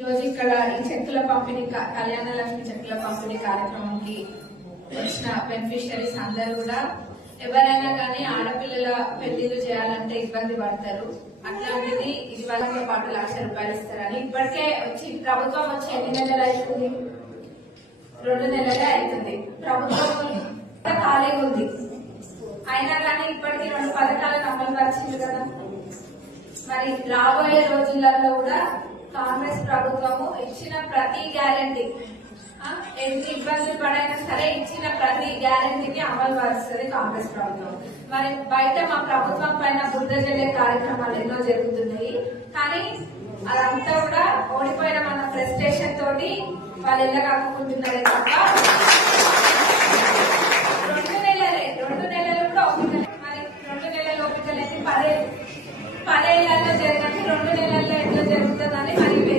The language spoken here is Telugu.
ఈరోజు ఇక్కడ ఈ చెక్కుల పంపిణీ కళ్యాణ లక్ష్మి చెక్కుల పంపిణీ కార్యక్రమానికి వచ్చిన బెనిఫిషియరీస్ అందరూ కూడా ఎవరైనా కానీ ఆడపిల్లల పెళ్లిళ్ళు చేయాలంటే ఇబ్బంది పడతారు. అట్లాంటిది ఇది వాళ్ళతో పాటు ₹1,00,000 ఇస్తారని ఇప్పటికే వచ్చి ప్రభుత్వం వచ్చి ఎన్ని నెలలు అవుతుంది? 2 నెలలే అవుతుంది. ప్రభుత్వం ఖాళీగా ఉంది. అయినా కానీ ఇప్పటికీ 2 పథకాలను అమలు పరిచింది కదా. మరి రాబోయే రోజులలో కూడా కాంగ్రెస్ ప్రభుత్వము ఇచ్చిన ప్రతి గ్యారంటీ ఎంత ఇబ్బంది పడైనా సరే ఇచ్చిన ప్రతి గ్యారంటీకి అమలు పరుస్తుంది కాంగ్రెస్ ప్రభుత్వం. మరి బయట మా ప్రభుత్వం పైన బుద్ధ జల్లే కార్యక్రమాలు ఎన్నో జరుగుతున్నాయి. కానీ అదంతా కూడా ఓడిపోయిన మన ఫ్రస్ట్రేషన్ తోటి వాళ్ళు ఎల్లగాకుంటున్నారే తప్ప 2 నెలలు కూడా ఓపిక. మరి 2 నెలలు ఓపిక లేదు. 10 ఏళ్లలో జరిగినట్టు 2 నెలల్లో ఎట్లా జరుగుతుందని మరి